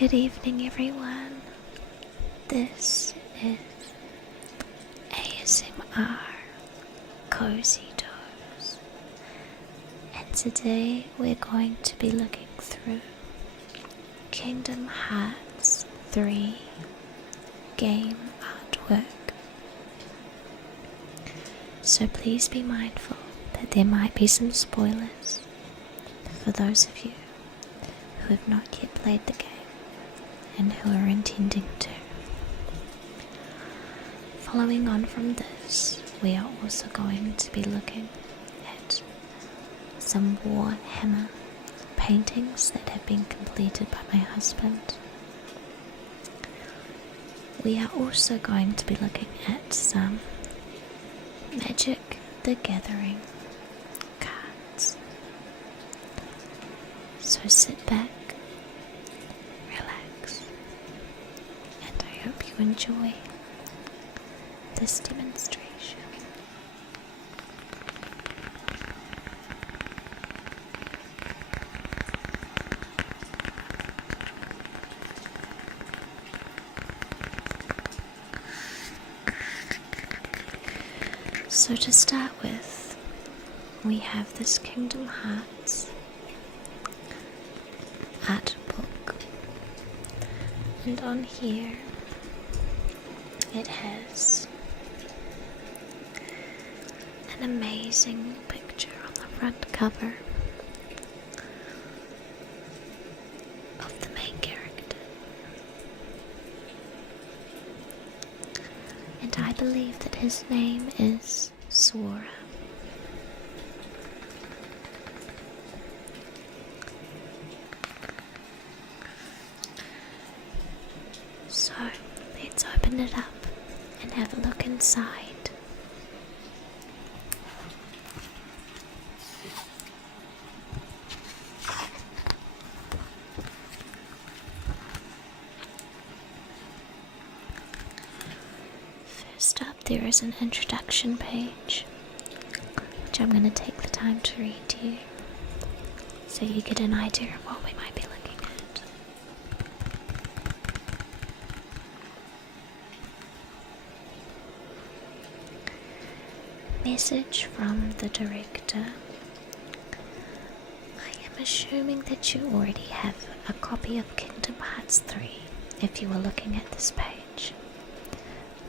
Good evening, everyone. This is ASMR Cozy ToeZzz, and today we're going to be looking through Kingdom Hearts 3 game artwork. So please be mindful that there might be some spoilers for those of you who have not yet played the game and who are intending to. Following on from this, we are also going to be looking at some Warhammer paintings that have been completed by my husband. We are also going to be looking at some Magic the Gathering cards. So sit back, relax, and I hope you enjoy this demonstration. So to start with, we have this Kingdom Hearts art book, and on here it has an amazing picture on the front cover of the main character, and I believe that his name is Sora. So let's open it up and have a look inside. First up, there is an introduction page, which I'm going to take the time to read to you, so you get an idea of what we might be looking at. Message from the director. I am assuming that you already have a copy of Kingdom Hearts 3 if you are looking at this page.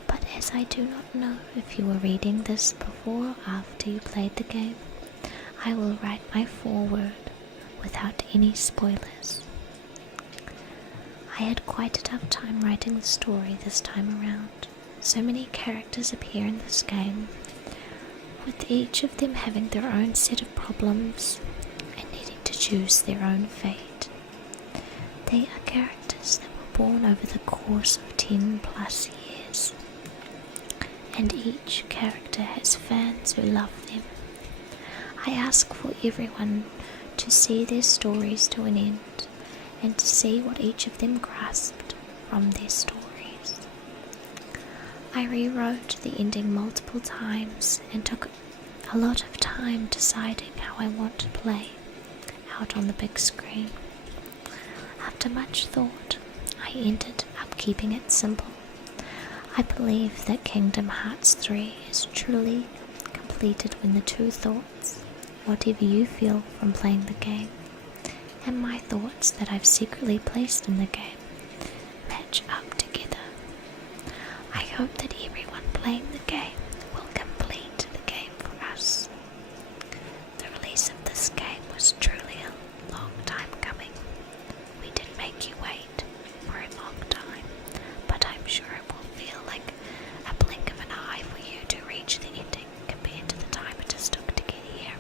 But as I do not know if you were reading this before or after you played the game, I will write my foreword without any spoilers. I had quite a tough time writing the story this time around. So many characters appear in this game, with each of them having their own set of problems and needing to choose their own fate. They are characters that were born over the course of 10 plus years, and each character has fans who love them. I ask for everyone to see their stories to an end and to see what each of them grasped from their stories. I rewrote the ending multiple times and took a lot of time deciding how I want to play out on the big screen. After much thought, I ended up keeping it simple. I believe that Kingdom Hearts 3 is truly completed when the two thoughts, whatever you feel from playing the game, and my thoughts that I've secretly placed in the game, match up together. I hope that everyone playing the game will complete the game for us. The release of this game was truly a long time coming. We did make you wait for a long time, but I'm sure it will feel like a blink of an eye for you to reach the ending compared to the time it has took to get here.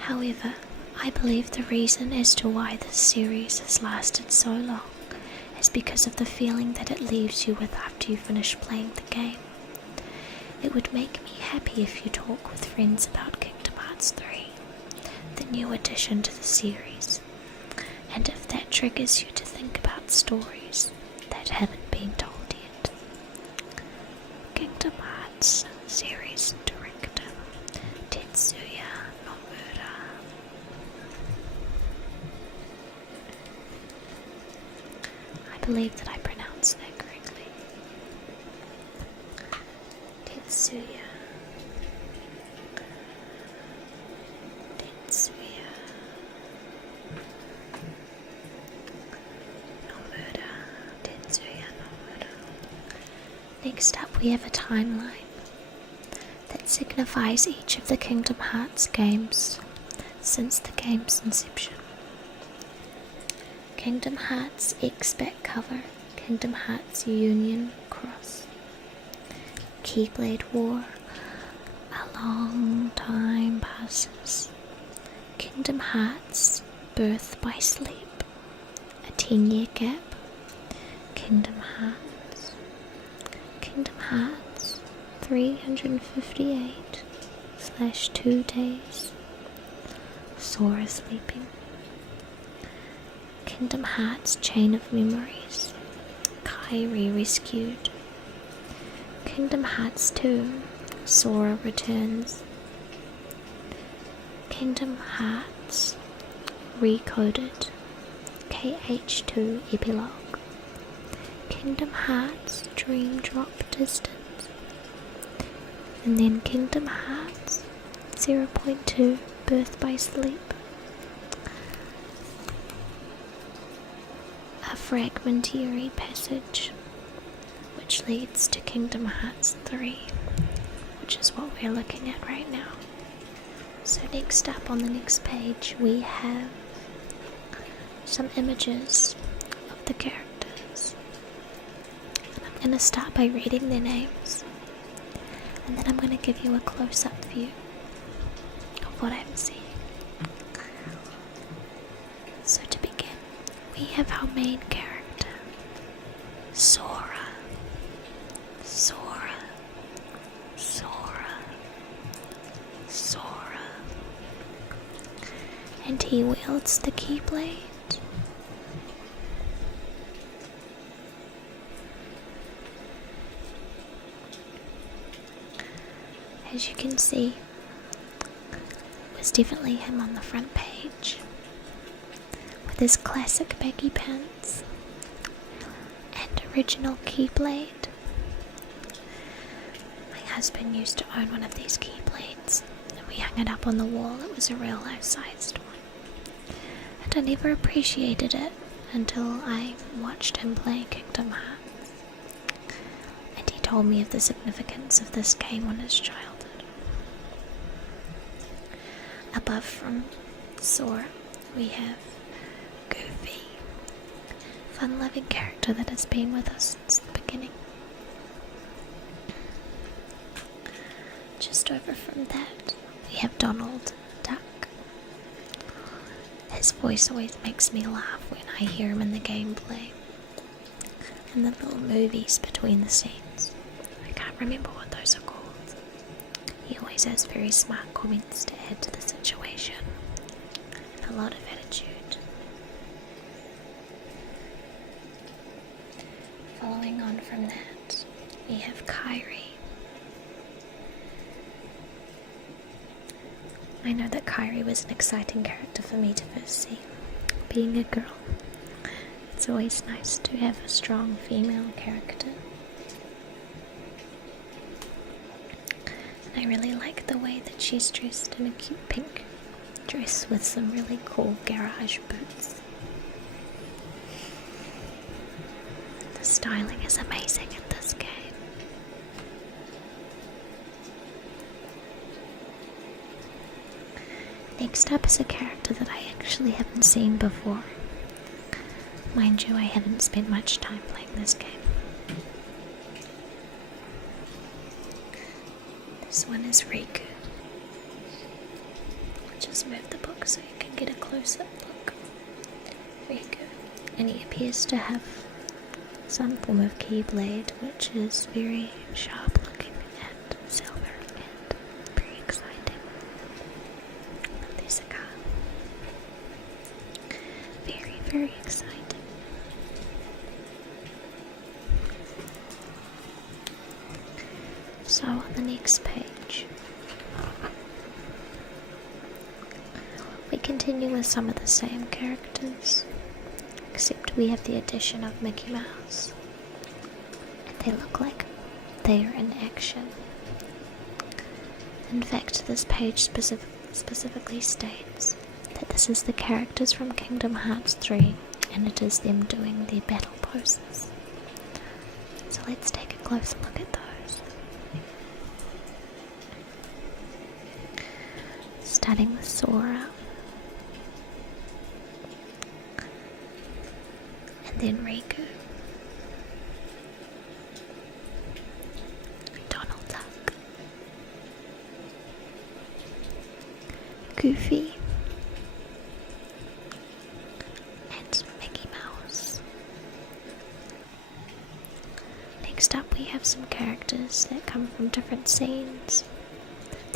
However, I believe the reason as to why this series has lasted so long is because of the feeling that it leaves you with after you finish playing the game. It would make me happy if you talk with friends about Kingdom Hearts 3, the new addition to the series, and if that triggers you to think about stories that haven't been told yet. Kingdom Hearts series director Tetsuya Nomura believe that I pronounced that correctly. Tetsuya. Tetsuya. Nomura. Tetsuya Nomura. Next up we have a timeline that signifies each of the Kingdom Hearts games since the game's inception. Kingdom Hearts X back cover, Kingdom Hearts Union Cross, Keyblade War, a long time passes, Kingdom Hearts Birth by Sleep, a 10-year gap, Kingdom Hearts 358/2 days, Sora sleeping, Kingdom Hearts Chain of Memories, Kairi rescued, Kingdom Hearts 2, Sora returns, Kingdom Hearts Recoded, KH2 Epilogue, Kingdom Hearts Dream Drop Distance, and then Kingdom Hearts 0.2 Birth by Sleep. A fragmentary passage which leads to Kingdom Hearts 3, which is what we're looking at right now. So next up on the next page we have some images of the characters. And I'm going to start by reading their names, and then I'm going to give you a close-up view of what I'm seeing. So to begin, we have our main character, Sora. And he wields the Keyblade. As you can see, it was definitely him on the front page, with his classic baggy pants and original Keyblade. My husband used to own one of these Keyblades, and we hung it up on the wall. It was a real life-sized one, and I never appreciated it until I watched him play Kingdom Hearts, and he told me of the significance of this game on his childhood. Above from Sora, we have Goofy, fun-loving character that has been with us since the beginning. Just over from that, we have Donald Duck. His voice always makes me laugh when I hear him in the gameplay, and the little movies between the scenes. I can't remember what those are called. He always has very smart comments to add to the situation, and a lot of attitude. Following on from that, we have Kairi. I know that Kairi was an exciting character for me to first see. Being a girl, it's always nice to have a strong female character. And I really like the way that she's dressed in a cute pink dress with some really cool garage boots. The styling is amazing in this game. Next up is a character that I actually haven't seen before. Mind you, I haven't spent much time playing this game. This one is Riku. Just move the book so you can get a close-up look. Riku. And he appears to have some form of Keyblade, which is very sharp looking and silver and very exciting. There's a car. Very, very exciting. So on the next page, we continue with some of the same characters, except we have the addition of Mickey Mouse. And they look like they are in action. In fact, this page specifically states that this is the characters from Kingdom Hearts 3, and it is them doing their battle poses. So let's take a closer look at those. Starting with Sora. And then Riku. Donald Duck. Goofy. And Mickey Mouse. Next up we have some characters that come from different scenes.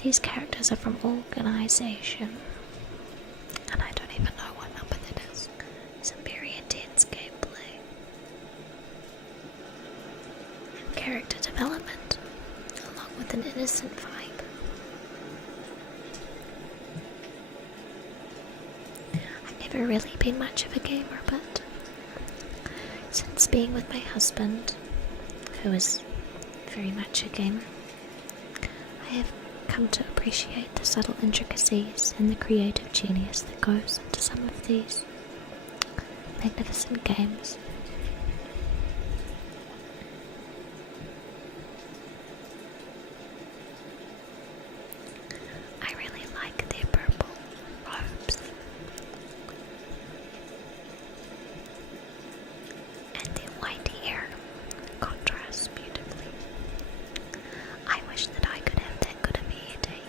These characters are from Organization, and I don't even know what number that is. Some very intense gameplay. And character development, along with an innocent vibe. I've never really been much of a gamer, but since being with my husband, who is very much a gamer, I have come to appreciate the subtle intricacies and the creative genius that goes into some of these magnificent games. I really like their purple robes and their white hair contrasts beautifully. I wish that I could have that good of a hair day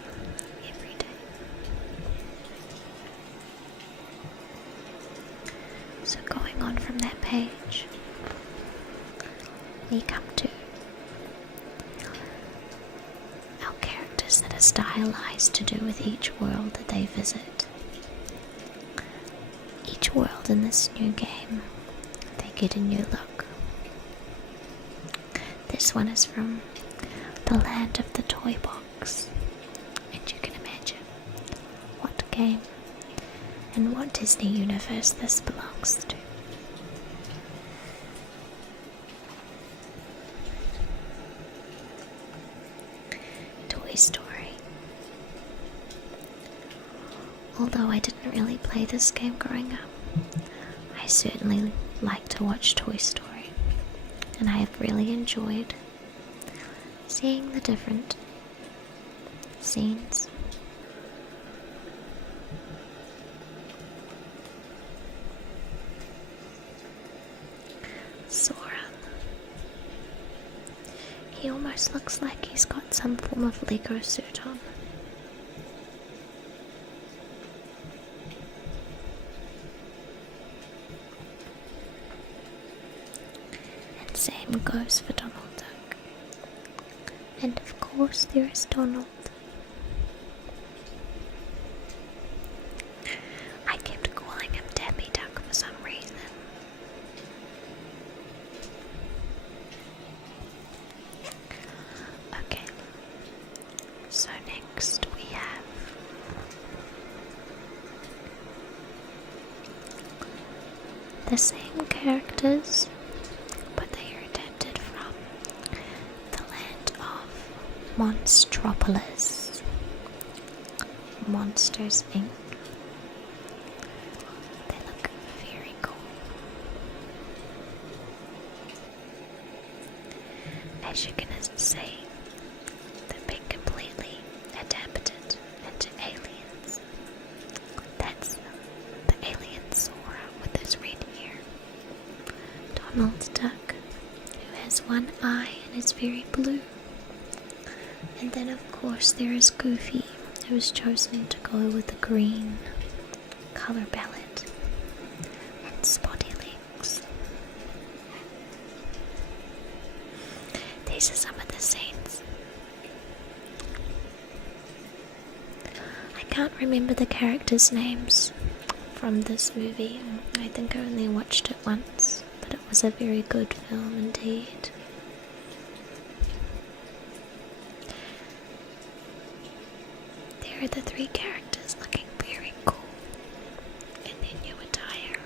every day. So going on from that page, we come to our characters that are stylized to do with each world that they visit. Each world in this new game, they get a new look. This one is from the land of the toy box, and you can imagine what game and what Disney universe this belongs to. Toy Story. Although I didn't really play this game growing up, I certainly like to watch Toy Story, and I have really enjoyed seeing the different scenes. Sora. He almost looks like he's got some form of Lego suit on. And same goes for Donald Duck. And of course there is Donald. I kept calling him Daffy Duck for some reason. Okay, so next we have the same characters, but they are adapted from the land of Monstropolis, Monsters Inc. They look very cool. As you can see, they've been completely adapted into aliens. That's the alien Sora with his red hair. Donald Duck, who has one eye and is very blue. And then of course there is Goofy, who has chosen to go with the green color palette and spotty legs. These are some of the scenes. I can't remember the characters' names from this movie. I think I only watched it once, but it was a very good film indeed. There are the three characters looking very cool in their new attire.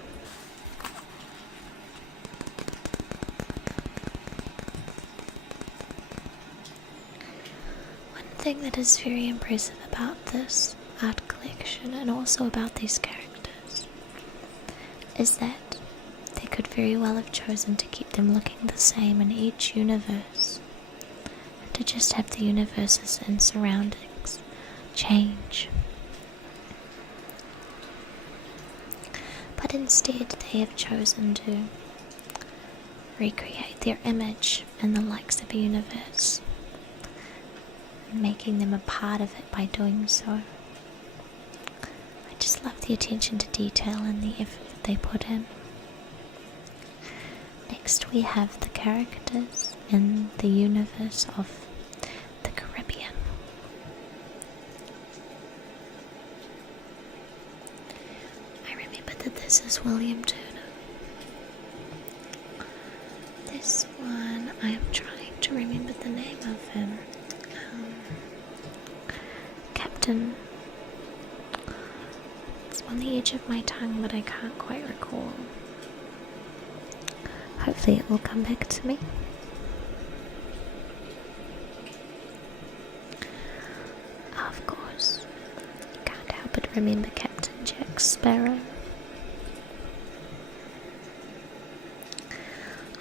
thing that is very impressive about this art collection and also about these characters is that they could very well have chosen to keep them looking the same in each universe, and to just have the universes and surroundings change. But instead they have chosen to recreate their image in the likes of a universe, making them a part of it by doing so. I just love the attention to detail and the effort that they put in. Next we have the characters in the universe of the Caribbean. I remember that this is William Turner. This one, I am trying to remember the name of him. Captain. It's on the edge of my tongue, but I can't quite recall. Hopefully it will come back to me. Of course, can't help but remember Captain Jack Sparrow.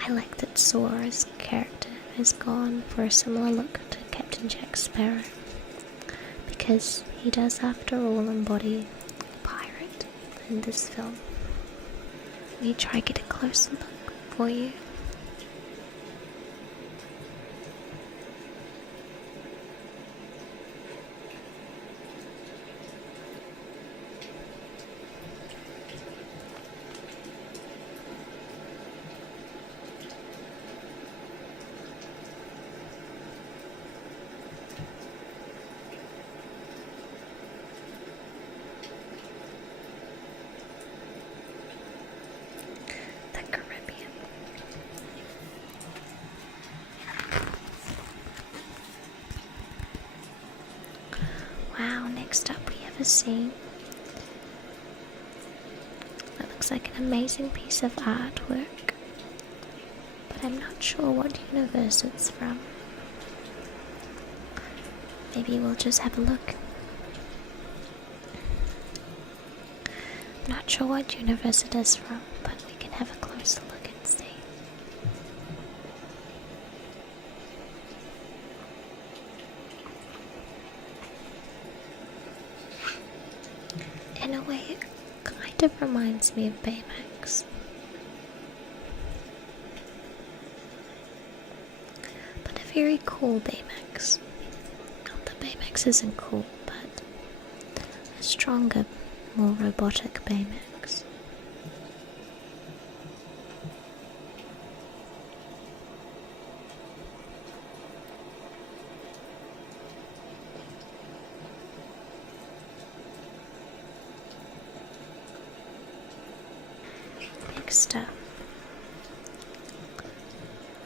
I like that Sora's character has gone for a similar look to Captain Jack Sparrow, because he does after all embody a pirate in this film. Let me try get a closer look for you. Wow, next up we have a scene that looks like an amazing piece of artwork, but I'm not sure what universe it's from. Maybe we'll just have a look. I'm not sure what universe it is from, but we can have a closer look and see. In a way, it kind of reminds me of Baymax. But a very cool Baymax. Not that Baymax isn't cool, but a stronger, more robotic Baymax. Next up,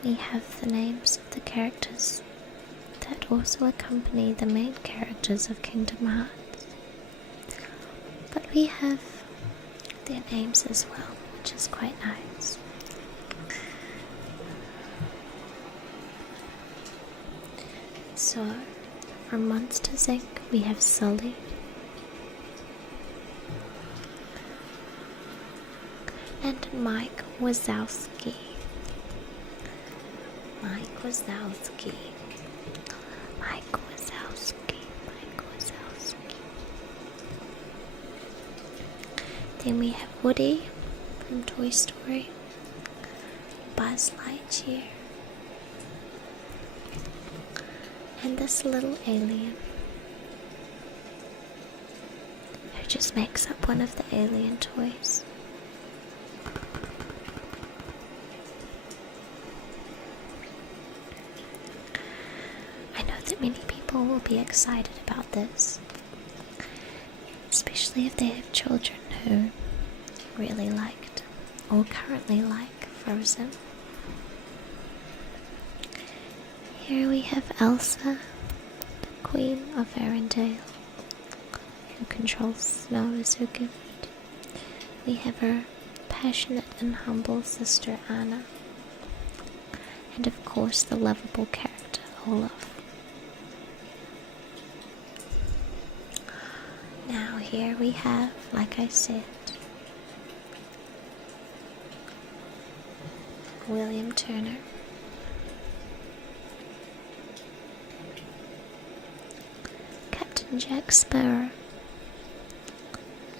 we have the names of the characters that also accompany the main characters of Kingdom Hearts. But we have their names as well, which is quite nice. So, from Monsters Inc. we have Sully. And Mike Wazowski. Mike Wazowski. Mike Wazowski. Mike Wazowski. Then we have Woody from Toy Story. Buzz Lightyear. And this little alien who just makes up one of the alien toys. I know that many people will be excited about this, especially if they have children who really liked or currently like Frozen. Here we have Elsa, the Queen of Arendelle, who controls snow as her gift. We have her passionate and humble sister Anna, and of course the lovable character Olaf. here we have, like I said, William Turner, Captain Jack Sparrow,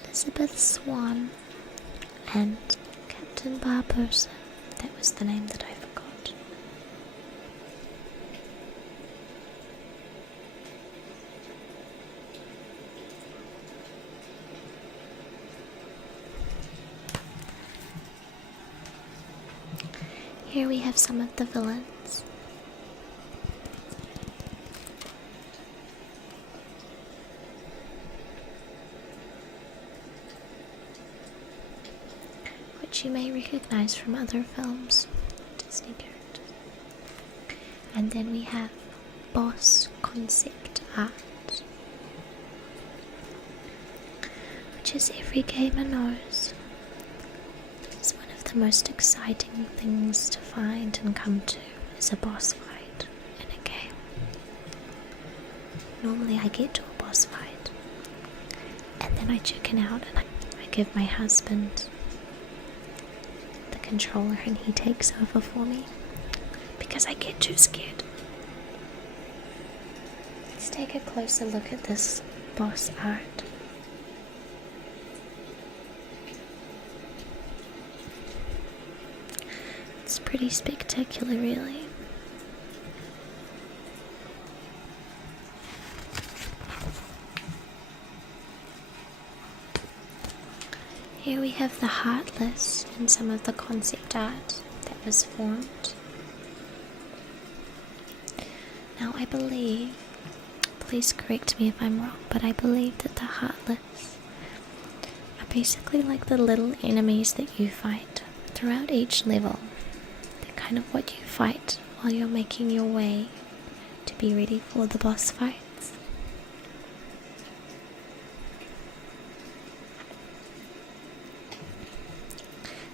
Elizabeth Swan, and Captain Barbosa. That was the name that I forgot. Here we have some of the villains. Which you may recognize from other films, Disney characters. And then we have boss concept art, which, as every gamer knows, is one of the most exciting things to find and come to, is a boss fight in a game. Normally I get to a boss fight and then I chicken out and I give my husband the controller and he takes over for me because I get too scared. Let's take a closer look at this boss art. It's pretty spectacular, really. Here we have the Heartless and some of the concept art that was formed. Now I believe, please correct me if I'm wrong, but I believe that the Heartless are basically like the little enemies that you fight throughout each level. They're kind of what you fight while you're making your way to be ready for the boss fights.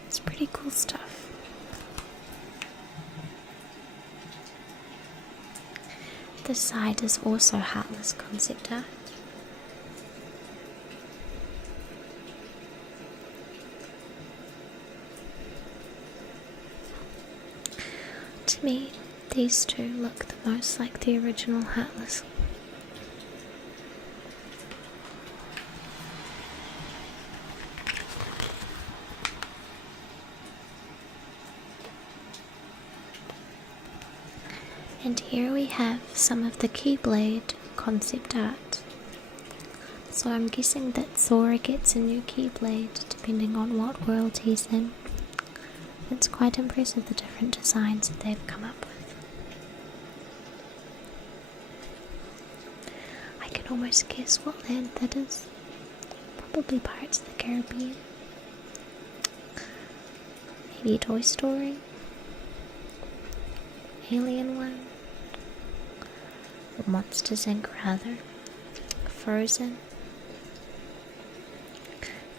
It's pretty cool stuff. This side is also Heartless concept art. To me, these two look the most like the original Heartless. And here we have some of the Keyblade concept art. So I'm guessing that Sora gets a new Keyblade depending on what world he's in. It's quite impressive, the different designs that they've come up with. I can almost guess what land that is. Probably Pirates of the Caribbean. Maybe Toy Story. Alien one. Or Monsters Inc. rather. Frozen.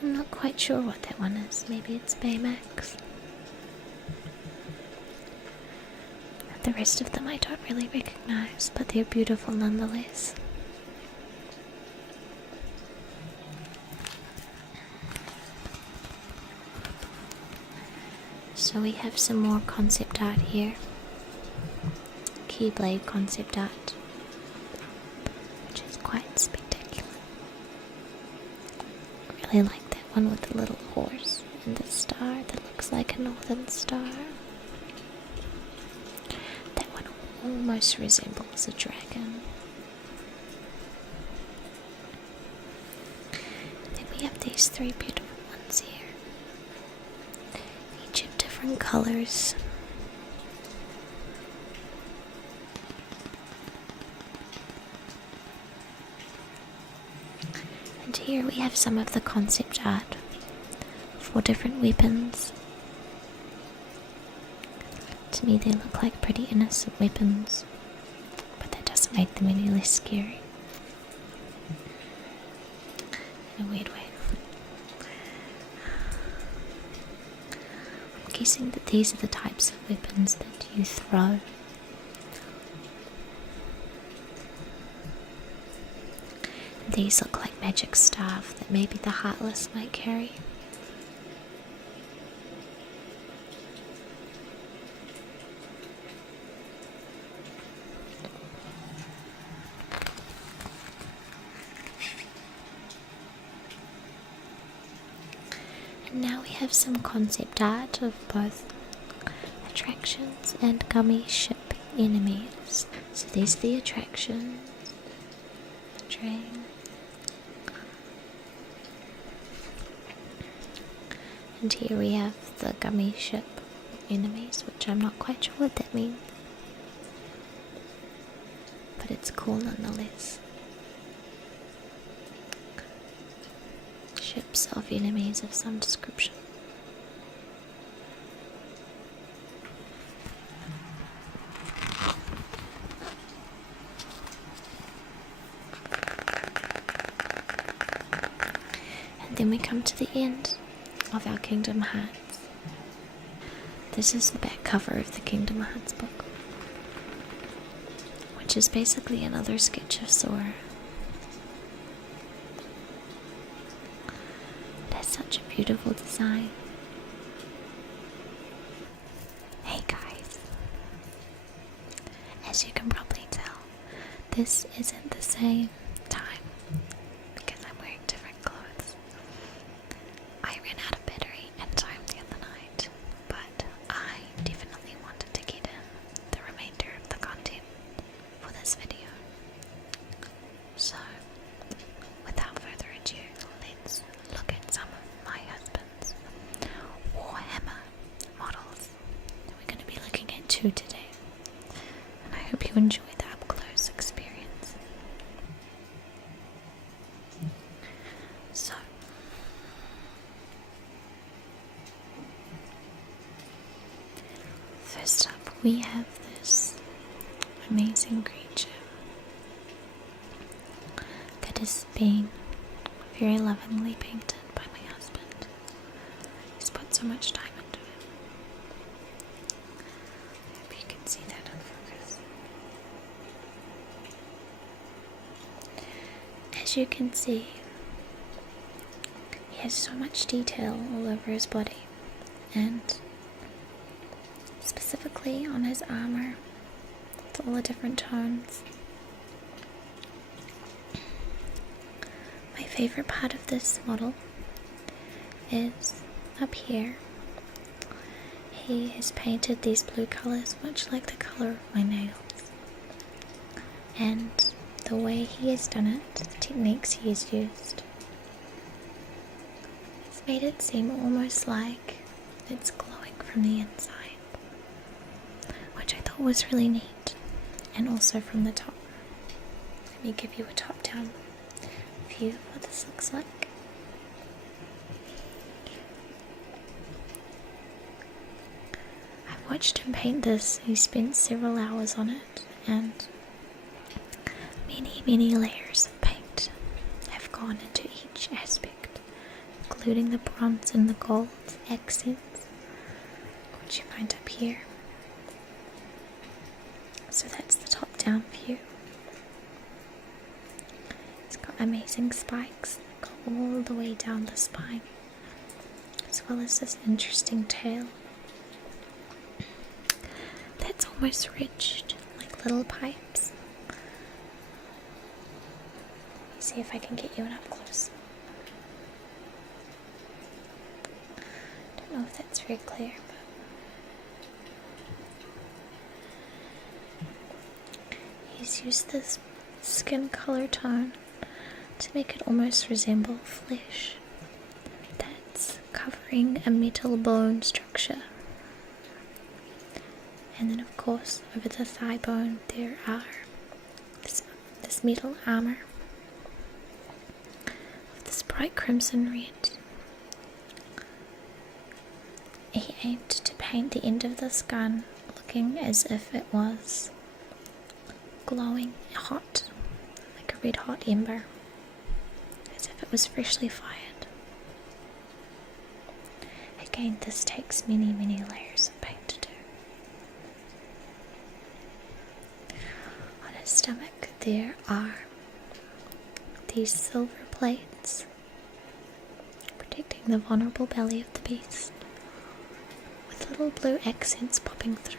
I'm not quite sure what that one is. Maybe it's Baymax. The rest of them I don't really recognize, but they're beautiful nonetheless. So we have some more concept art here. Keyblade concept art, which is quite spectacular. I really like that one with the little horse and the star that looks like a northern star. Almost resembles a dragon. Then we have these three beautiful ones here, each of different colors. And here we have some of the concept art for different weapons. To me they look like pretty innocent weapons, but that doesn't make them any less scary. In a weird way. I'm guessing that these are the types of weapons that you throw. And these look like magic staff that maybe the Heartless might carry. And now we have some concept art of both attractions and gummy ship enemies. So these are the attractions. Train. And here we have the gummy ship enemies, which I'm not quite sure what that means. But it's cool nonetheless. Ships of enemies of some description. And then we come to the end of our Kingdom Hearts. This is the back cover of the Kingdom Hearts book, which is basically another sketch of Sora. It has such a beautiful design. Hey guys, as you can probably tell, this isn't the same time because I'm wearing different clothes. I ran out of battery and time the other night, but I definitely wanted to get in the remainder of the content for this video. So, without further ado, let's look at some of my husband's Warhammer models. We're going to be looking at 2 today, and I hope you enjoy the up-close experience. So, first up, we have this amazing creature that has been very lovingly painted by my husband. He's put so much time into it. I hope you can see that in focus. As you can see, he has so much detail all over his body, and specifically on his armor. It's all the different tones. My favorite part of this model is up here. He has painted these blue colors much like the color of my nails. And the way he has done it, the techniques he has used, it's made it seem almost like it's glowing from the inside, which I thought was really neat. And also from the top. Let me give you a top-down view of what this looks like. I've watched him paint this. He spent several hours on it, and many layers of paint have gone into each aspect, including the bronze and the gold accents, which you find up here. So that's the top-down view. It's got amazing spikes that go all the way down the spine, as well as this interesting tail that's almost ridged like little pipes. Let me see if I can get you an up close. Don't know if that's very clear, but he's used this skin color tone to make it almost resemble flesh that's covering a metal bone structure. And then of course over the thigh bone there are this metal armor of this bright crimson red. He aimed to paint the end of this gun looking as if it was glowing hot, like a red hot ember, as if it was freshly fired. Again, this takes many layers of paint to do. On his stomach there are these silver plates protecting the vulnerable belly of the beast, with little blue accents popping through.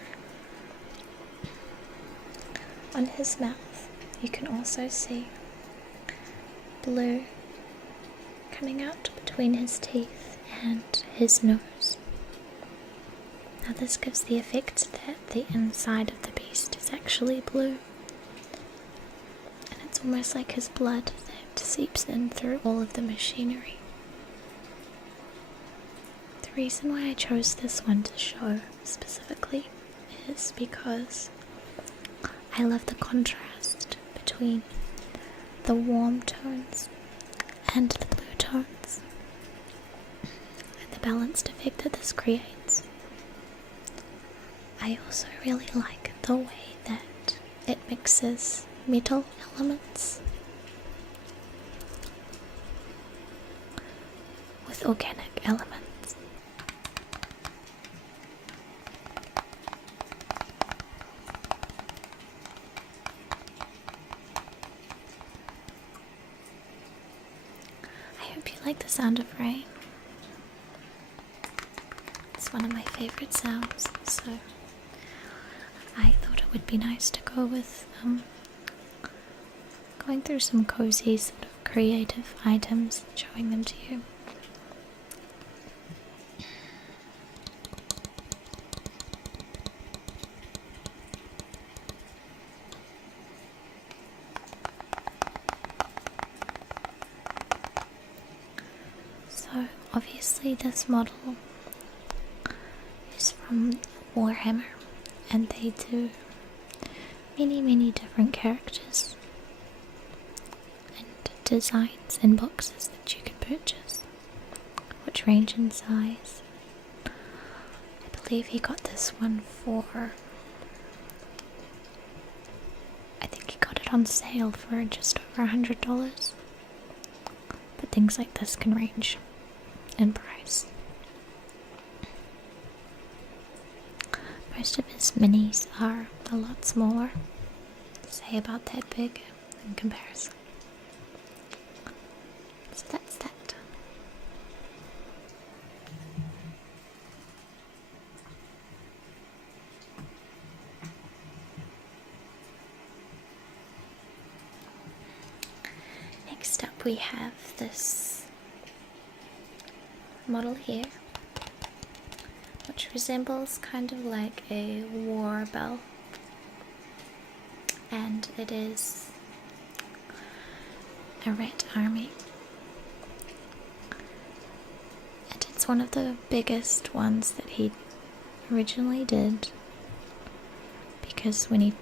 On his mouth, you can also see blue coming out between his teeth and his nose. Now this gives the effect that the inside of the beast is actually blue, and it's almost like his blood that seeps in through all of the machinery. The reason why I chose this one to show specifically is because I love the contrast between the warm tones and the blue tones, and the balanced effect that this creates. I also really like the way that it mixes metal elements with organic elements. I hope you like the sound of rain. It's one of my favorite sounds, so I thought it would be nice to go with going through some cozy sort of creative items and showing them to you. So obviously this model is from Warhammer, and they do many different characters and designs and boxes that you can purchase, which range in size. I believe he got this one for, I think he got it on sale for just over $100, but things like this can range in price. Most of his minis are a lot smaller, say about that big in comparison. So that's that. Next up we have this model here, which resembles kind of like a war bell, and it is a rat army, and it's one of the biggest ones that he originally did, because when he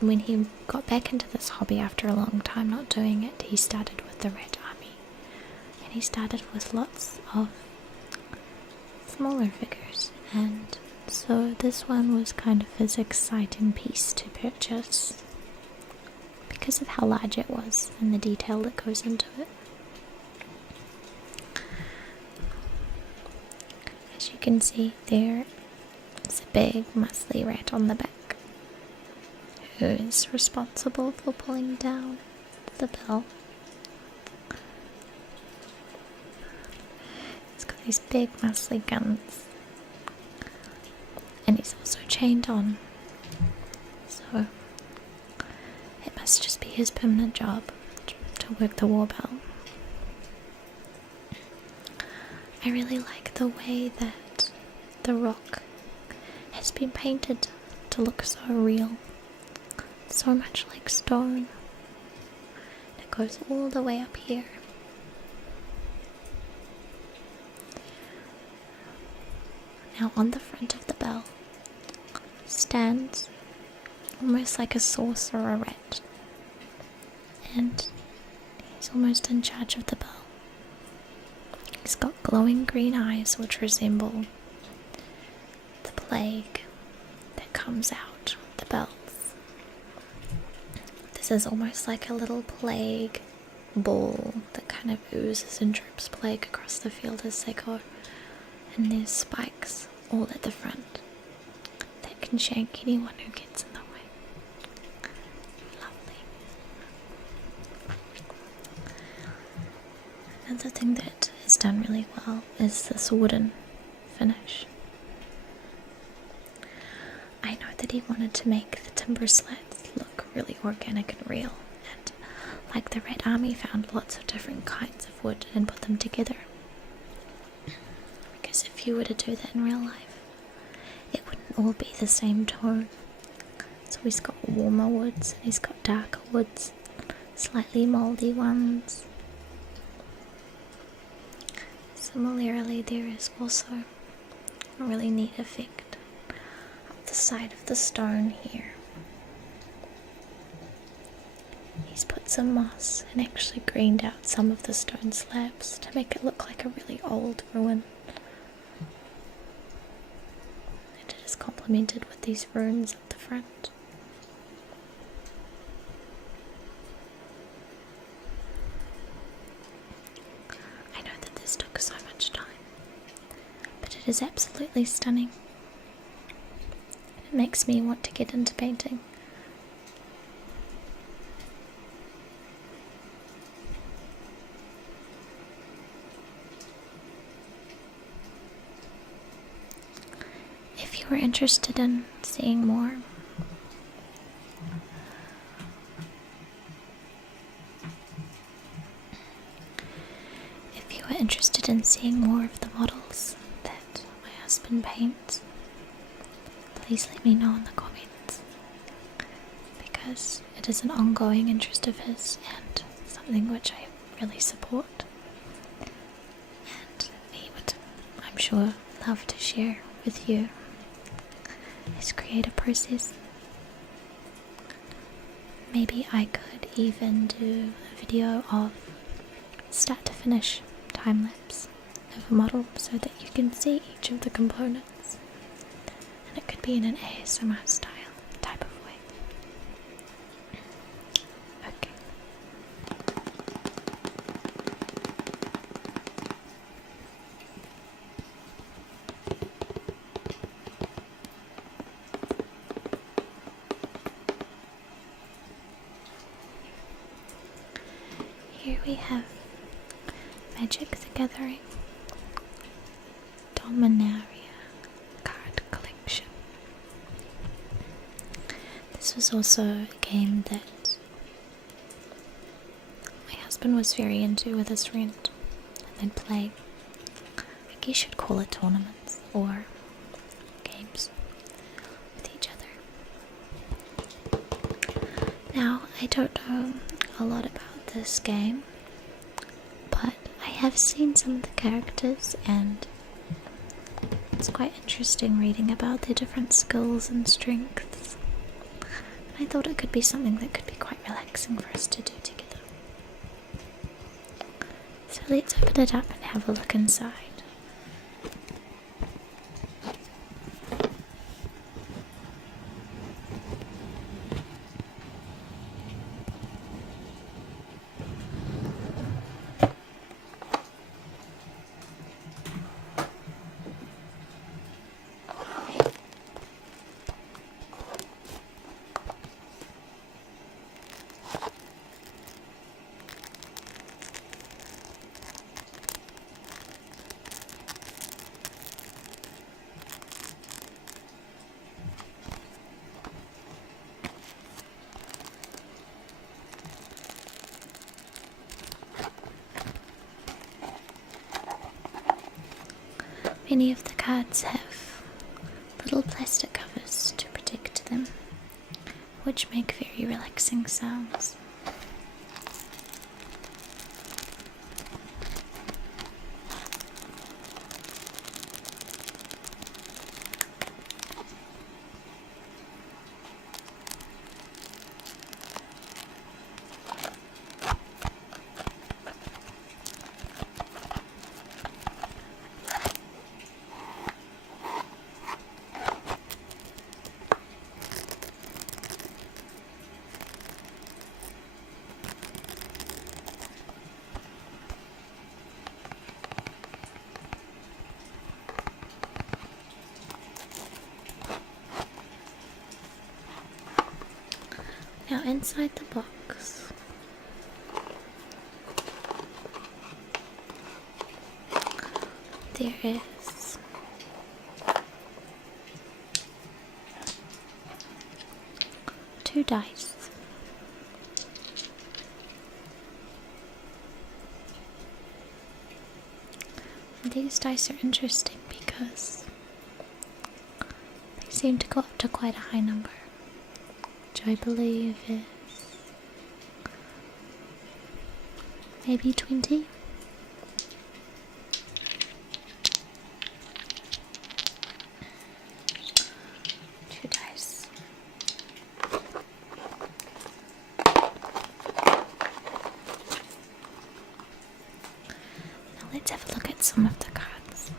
when he got back into this hobby after a long time not doing it, he started with the rat army, and he started with lots of smaller figures, and so this one was kind of his exciting piece to purchase because of how large it was and the detail that goes into it. As you can see, there is a big muscly rat on the back who is responsible for pulling down the bell. These big muscly guns, and he's also chained on, so it must just be his permanent job to work the war bell. I really like the way that the rock has been painted to look so real, so much like stone. It goes all the way up here. Now on the front of the bell stands almost like a sorcerer rat, and he's almost in charge of the bell. He's got glowing green eyes which resemble the plague that comes out of the bells. This is almost like a little plague ball that kind of oozes and drips plague across the field as they go. And there's spikes all at the front that can shank anyone who gets in the way. Lovely. Another thing that is done really well is this wooden finish. I know that he wanted to make the timber slats look really organic and real, and like the Red Army found lots of different kinds of wood and put them together. Because if you were to do that in real life, it wouldn't all be the same tone. So he's got warmer woods, and he's got darker woods, slightly mouldy ones. Similarly, there is also a really neat effect up the side of the stone here. He's put some moss and actually greened out some of the stone slabs to make it look like a really old ruin. And it is complemented with these runes at the front. I know that this took so much time, but it is absolutely stunning. It makes me want to get into painting. If you are interested in seeing more, of the models that my husband paints, please let me know in the comments, because it is an ongoing interest of his and something which I really support, and he would, I'm sure, love to share with you his creative process. Maybe I could even do a video of start to finish time lapse of a model so that you can see each of the components, and it could be in an ASMR style type of way. Okay. Here we have Magic the Gathering Dominaria card collection. This was also a game that my husband was very into with his friend, and they'd play, I guess you'd call it tournaments or games with each other. Now, I don't know a lot about this game, but I have seen some of the characters, and it's quite interesting reading about their different skills and strengths. And I thought it could be something that could be quite relaxing for us to do together. So let's open it up and have a look inside. Many of the cards have little plastic covers to protect them, which make very relaxing sounds. Now inside the box there is two dice. And these dice are interesting because they seem to go up to quite a high number, which I believe is maybe 20. Two dice. Now let's have a look at some of the cards.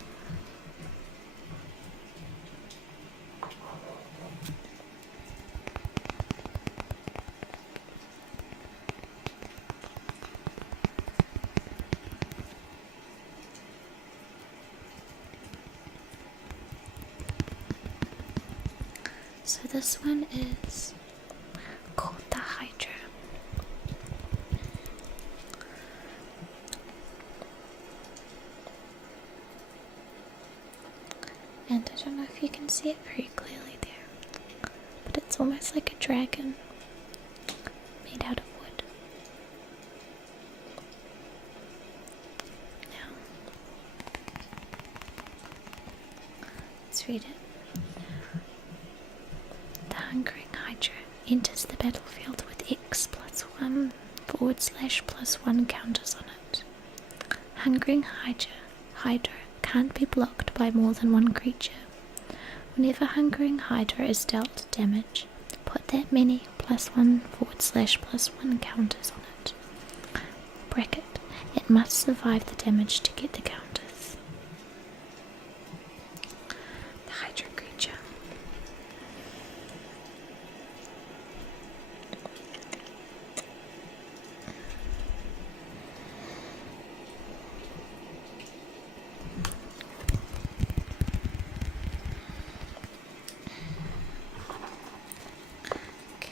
So this one is called the Hydra. And I don't know if you can see it very clearly there, but it's almost like a dragon made out of wood. Now, let's read it. The Hungering Hydra enters the battlefield with X+1 /+1 counters on it. Hungering Hydra can't be blocked by more than one creature. Whenever Hungering Hydra is dealt damage, put that many +1 /+1 counters on it. Bracket. It must survive the damage to get the counters. The Hydra creature.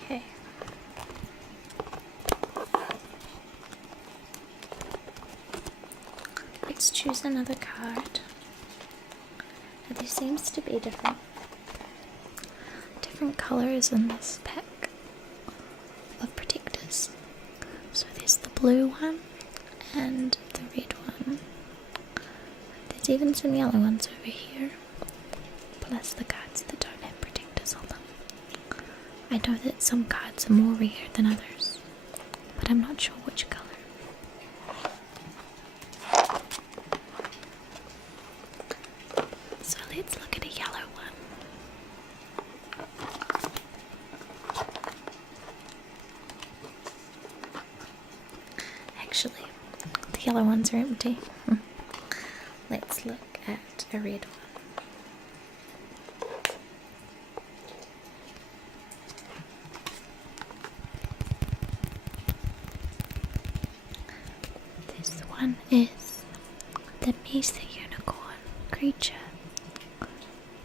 Okay. Let's choose another card. Now there seems to be different colors in this pack of protectors. So there's the blue one and the red one. There's even some yellow ones over here, plus the cards that don't have protectors on them. I know that some cards are more rare than others, but I'm not sure which color. So let's look at a yellow one. Actually, the yellow ones are empty. Let's look at a red one. This one is the Mesa Unicorn creature.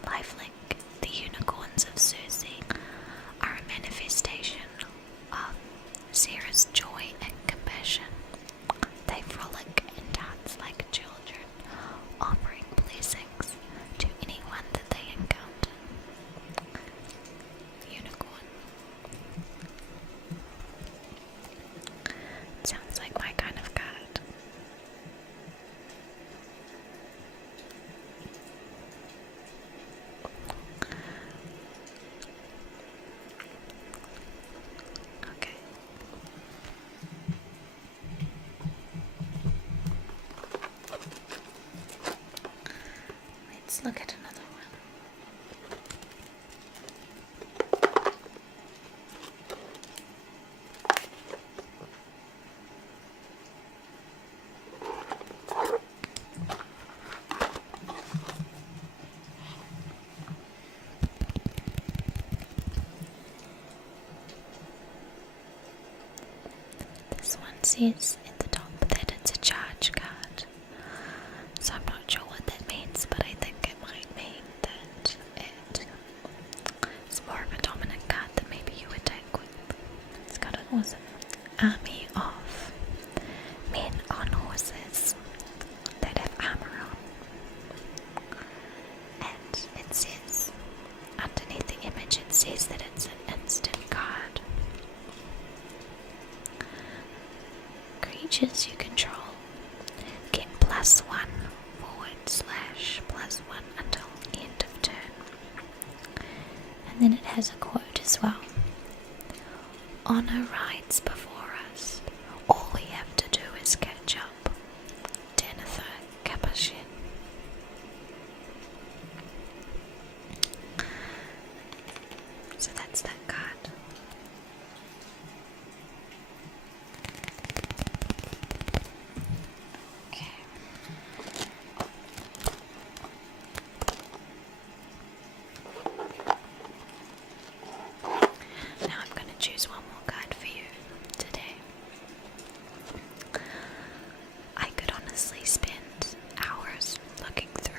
Lifelink, the unicorns of ToeZzz are a manifestation of Sarah's joy and compassion. They frolic and dance like children, offering blessings to anyone that they encounter. Unicorn. Sounds like my kind of card. Okay. Let's look at another one. This one says at the top that it's a charge card. So I'm not sure what that means, but I think it might mean that it's more of a dominant card that maybe you attack with. It's got an awesome army of men on horses that have armor on. then it has a quote as well. Honor rides before us. All we have to do is catch up. Denether Capuchin. So that's that card. Okay. Now I'm going to choose one more card for you today. I could honestly spend hours looking through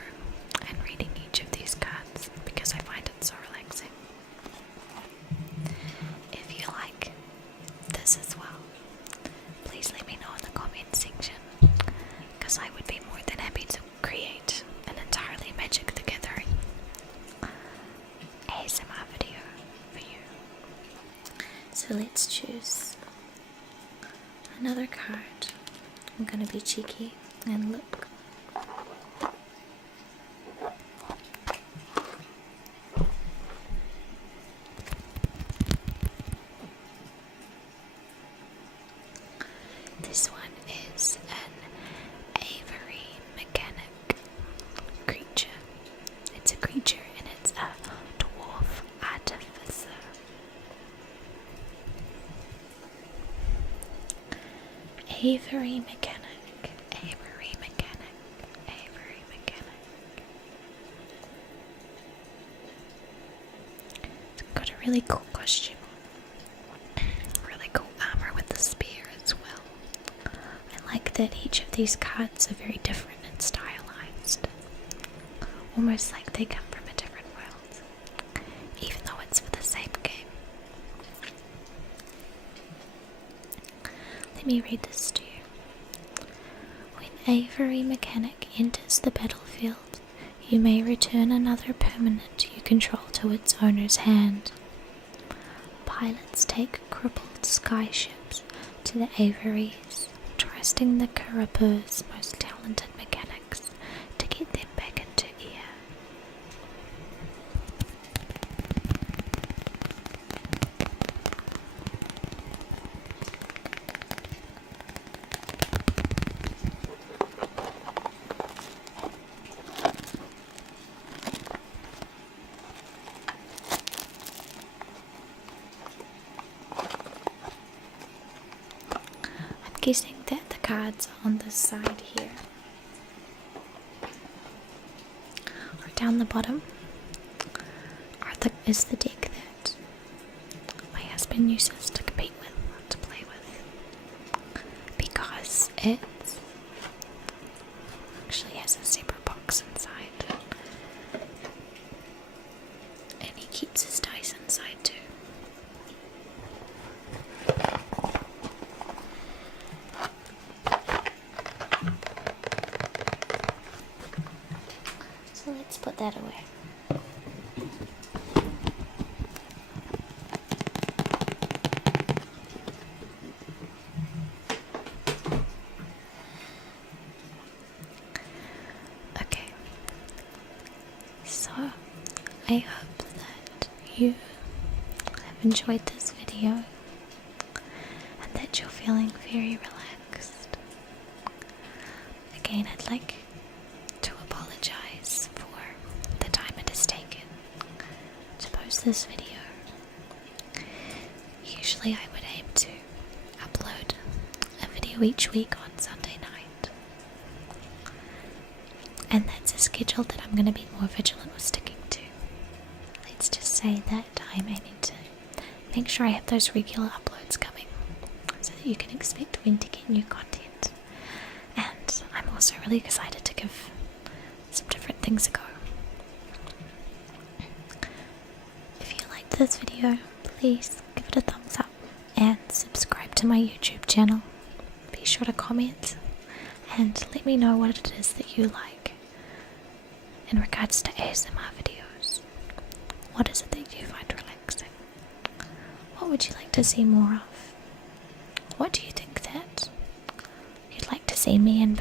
and reading each of these cards because I find it so relaxing. If you like this as well, please let me know in the comment section, because I would be more than happy to create an entirely Magic the Gathering ASMR video for you. So let's choose another card. I'm gonna be cheeky and look. This one is an Avery Mechanic creature. It's a creature and it's a dwarf artificer. Avery Mechanic, Avery Mechanic, Avery Mechanic. It's got a really cool costume. Really cool armor with the spear as well. I like that each of these cards are very different and stylized. Almost like they come from a different world, even though it's for the same game. Let me read this to you. When Avery Mechanic enters the battlefield, you may return another permanent you control to its owner's hand. Pilots take crippled skyships to the Averys, trusting the Karapur's most talented mechanics to get them back into air. I'm guessing that the cards on this side here or down the bottom is the deck that my husband uses to compete with, to play with, because it actually has a separate box inside, and he keeps his dice inside too. So let's put that away. Okay, so I hope that you have enjoyed this video and that you're feeling very relaxed. Again, I'd like to apologize for the time it has taken to post this video. Usually I would aim to upload a video each week on Sunday night, and that's a schedule that I'm going to be more vigilant with sticking to. Let's just say that I'm aiming to make sure I have those regular uploads coming so that you can expect when to get new content. And I'm also really excited to give some different things a go. If you liked this video, please give it a thumbs up and subscribe to my YouTube channel. Be sure to comment and let me know what it is that you like in regards to ASMR videos. What is it that you find relaxing? What would you like to see more of? What do you think that you'd like to see me in